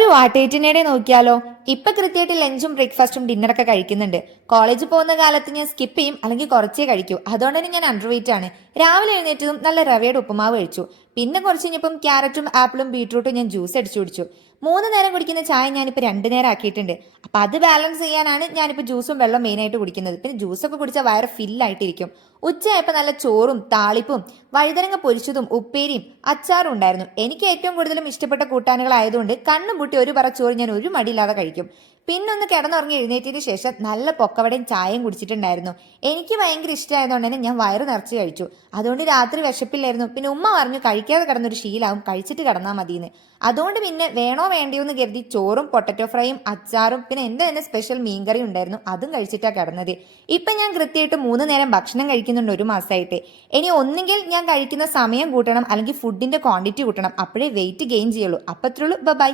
ഒരു വാട്ടേറ്റിനിടെ നോക്കിയാലോ. ഇപ്പൊ കൃത്യമായിട്ട് ലഞ്ചും ബ്രേക്ക്ഫാസ്റ്റും ഡിന്നറൊക്കെ കഴിക്കുന്നുണ്ട്. കോളേജിൽ പോകുന്ന കാലത്ത് ഞാൻ സ്കിപ്പ് ചെയ്യും, അല്ലെങ്കിൽ കുറച്ചേ കഴിക്കൂ. അതുകൊണ്ട് തന്നെ ഞാൻ അണ്ടർ വെയിറ്റ് ആണ്. രാവിലെ എഴുന്നേറ്റതും നല്ല റവയുടെ ഉപ്പുമാവ് കഴിച്ചു. പിന്നെ കുറച്ച് കഴിഞ്ഞപ്പം ക്യാരറ്റും ആപ്പിളും ബീട്രൂട്ടും ഞാൻ ജ്യൂസ് അടിച്ചു കുടിച്ചു. 3 നേരം കുടിക്കുന്ന ചായ ഞാനിപ്പോൾ 2 നേരം ആക്കിയിട്ടുണ്ട്. അപ്പൊ അത് ബാലൻസ് ചെയ്യാനാണ് ഞാനിപ്പോൾ ജ്യൂസും വെള്ളം മെയിനായിട്ട് കുടിക്കുന്നത്. പിന്നെ ജ്യൂസൊക്കെ കുടിച്ചാൽ വയറ് ഫില്ലായിട്ടിരിക്കും. ഉച്ചയായപ്പോൾ നല്ല ചോറും താളിപ്പും വഴുതനങ്ങ പൊരിച്ചതും ഉപ്പേരിയും അച്ചാറും ഉണ്ടായിരുന്നു. എനിക്ക് ഏറ്റവും കൂടുതലും ഇഷ്ടപ്പെട്ട കൂട്ടാനുകളായതുകൊണ്ട് കണ്ണും പൂട്ടി ഒരു പറ ചോറ് ഞാൻ ഒരു മടിയില്ലാതെ കഴിക്കും. പിന്നെ ഒന്ന് കിടന്നുറങ്ങി എഴുന്നേറ്റതിന് ശേഷം നല്ല പൊക്കവടയും ചായയും കുടിച്ചിട്ടുണ്ടായിരുന്നു. എനിക്ക് ഭയങ്കര ഇഷ്ടമായതുകൊണ്ട് തന്നെ ഞാൻ വയറ് നിറച്ച് കഴിച്ചു. അതുകൊണ്ട് രാത്രി വിശപ്പില്ലായിരുന്നു. പിന്നെ ഉമ്മ പറഞ്ഞു കഴിക്കാതെ കിടന്നൊരു ശീലാവും, കഴിച്ചിട്ട് കിടന്നാൽ മതിയെന്ന്. അതുകൊണ്ട് പിന്നെ വേണോ വേണ്ടിയോ എന്ന് കരുതി ചോറും പൊട്ടറ്റോ ഫ്രൈയും അച്ചാറും പിന്നെ എൻ്റെ തന്നെ സ്പെഷ്യൽ മീൻകറിയും ഉണ്ടായിരുന്നു. അതും കഴിച്ചിട്ടാണ് കിടന്നത്. ഇപ്പം ഞാൻ കൃത്യമായിട്ട് 3 നേരം ഭക്ഷണം കഴിക്കുന്നുണ്ട് ഒരു മാസമായിട്ട്. ഇനി ഒന്നുകിൽ ഞാൻ കഴിക്കുന്ന സമയം കൂട്ടണം, അല്ലെങ്കിൽ ഫുഡിന്റെ ക്വാണ്ടിറ്റി കൂട്ടണം. അപ്പോഴേ വെയിറ്റ് ഗെയിൻ ചെയ്യുള്ളൂ. അപ്പത്രയുള്ളൂ. ബൈ.